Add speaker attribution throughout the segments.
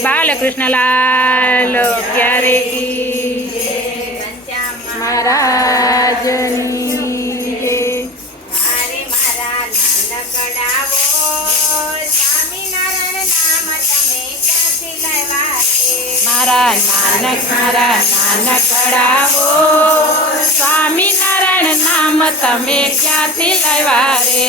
Speaker 1: શ્રી બાલકૃષ્ણલાલ, ક્યારે મહારાજની
Speaker 2: મારે નાનક
Speaker 1: મારા નાનક નાનકડાવો, સ્વામિનારાયણ નામ તમે ક્યાંથી લેવા રે?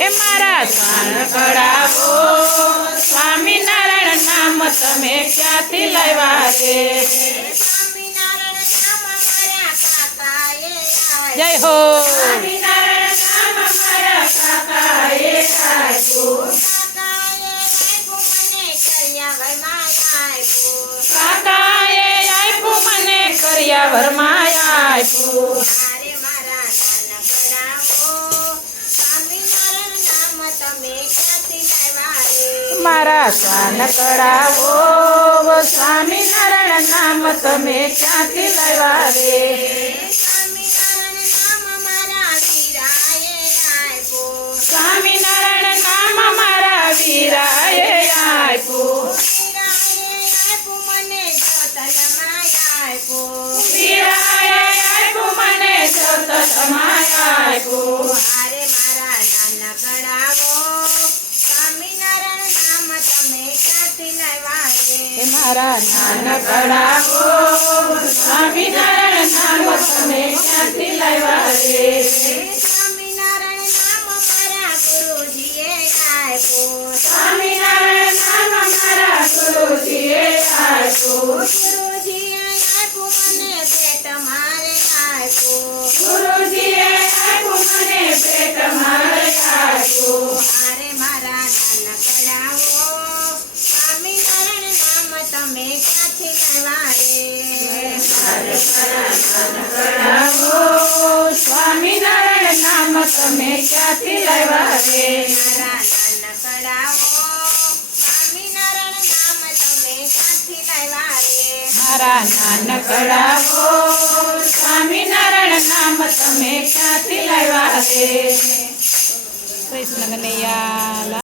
Speaker 1: એ મારા કડાવો સ્વામિનારાયણ નામ તમે ક્યાંથી લાવ્યા રે
Speaker 2: સ્વામિનારાયણ નામ મારા કાકાએ આપ્યું.
Speaker 1: જય હો
Speaker 2: સ્વામિનારાયણ નામ મારા કાકાએ આપ્યું. મને
Speaker 1: કરિયા ભરમાયા આપ્યું
Speaker 2: મારે મારા નાનકડાવો સ્વામિનારાયણ નામ તમે ક્યાંથી લાવ્યા રે?
Speaker 1: મારા
Speaker 2: નાનકડાવો સ્વામિનારાયણ નામ તમે ક્યાંથી લાવ્યા રે.
Speaker 1: સ્વામિનારાયણ નામ
Speaker 2: મારા ગુરુજીએ આપ્યું.
Speaker 1: સ્વામિનારાયણ નામ મારા ગુરુજીએ આપ્યું.
Speaker 2: નામ તમે ક્યાંથી લાવ્યા રે
Speaker 1: કડાવો સ્વામિનારાયણ નામ તમે ક્યાંથી લાવ્યા રે
Speaker 2: મારા નાનકડાવો સ્વામિનારાયણ નામ તમે ક્યાંથી લાવ્યા રે
Speaker 1: મારા નાનકડાવો સ્વામિનારાયણ નામ તમે ક્યાંથી લાવ્યા રે કૃષ્ણ કનૈયા